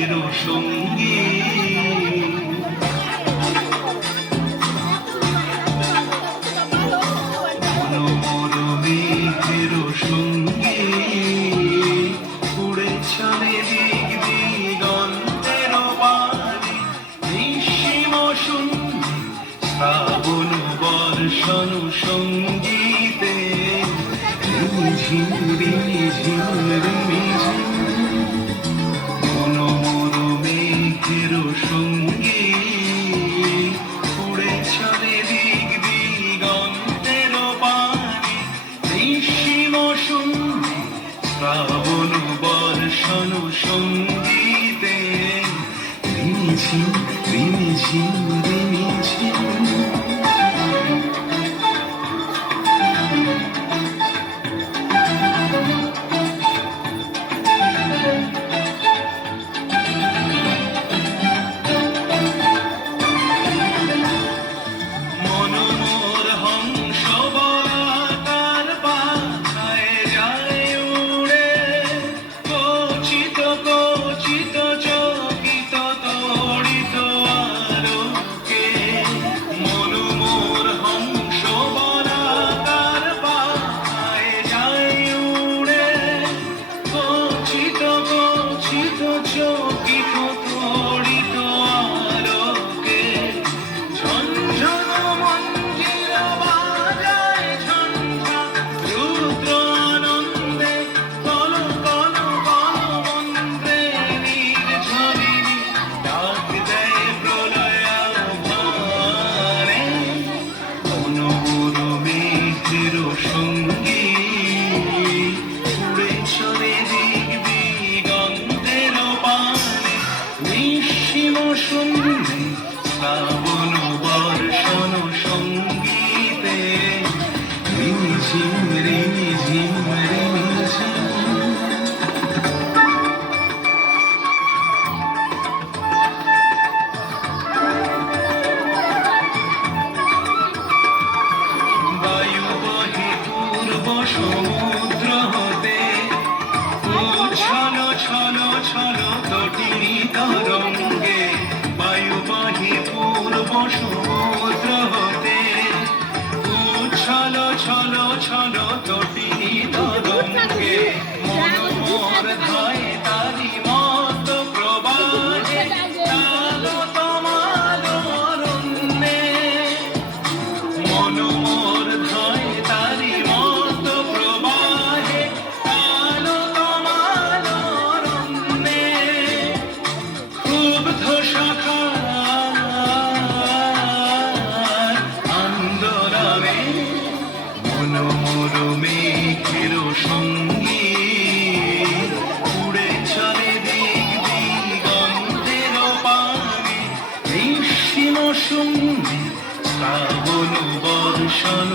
মেঘের সঙ্গী মনোমর মেঘের সঙ্গী উড়ে চলে দিক দিগন্তের পানে নিঃসীম শূন্যে শ্রাবণ বর্ষণ সঙ্গীতে ঝিম ঝিম ঝিম মনোমর মেঘের সঙ্গী উড়ে চলে দিক দিগন্তের পানে নিঃসীম শূন্যে শ্রাবণ বর্ষণ সঙ্গীতে রিমিঝিম রিমিঝিম রিমিঝিম সঙ্গী উড়ে চলে দিক দিগন্তের পানে নিঃসীম শূন্যে শ্রাবণ বর্ষণ সঙ্গীতে রিমিঝিম রিমিঝিম রিমিঝিম সমুদ্র হতে ছলো ছলো ছলো তটিনী তরঙ্গে বায়ুবাহী পূর্ব সমুদ্র হতে ছলো ছলো ছলো তটিনী তরঙ্গে মনোমর ধায় তারি মত প্রবাহে তালো তোমার অরণ্যে মনোমর ধায় তারি মনোমর মেঘের সঙ্গী উড়ে চলে দিক দিগন্তের পানে নিঃসীম শূন্যে শ্রাবণ বর্ষণ